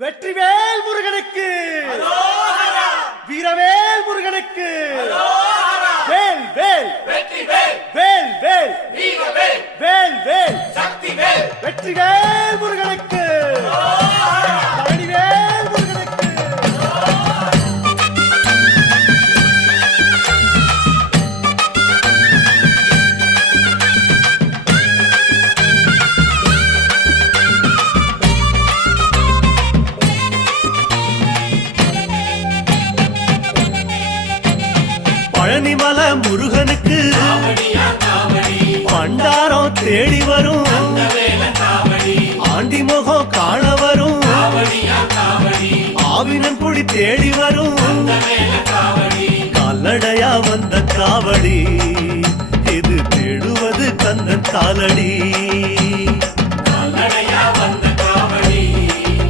வெற்றிவேல் முருகனுக்கு, வீரவேல் முருகனுக்கு, வேல் வேல் வேல் வேல் வேல் வேல் வெற்றிவேல் முருகனுக்கு, பழனிவேல் முருகனுக்கு. பழனிமலை முருகனுக்கு பண்டாரம் தேடி வரும், ஆண்டி முகம் காண வரும், ஆவினன் குடி தேடி வரும், கால்நடையா வந்த காவடி இது தேடுவது கந்தன் காலடி.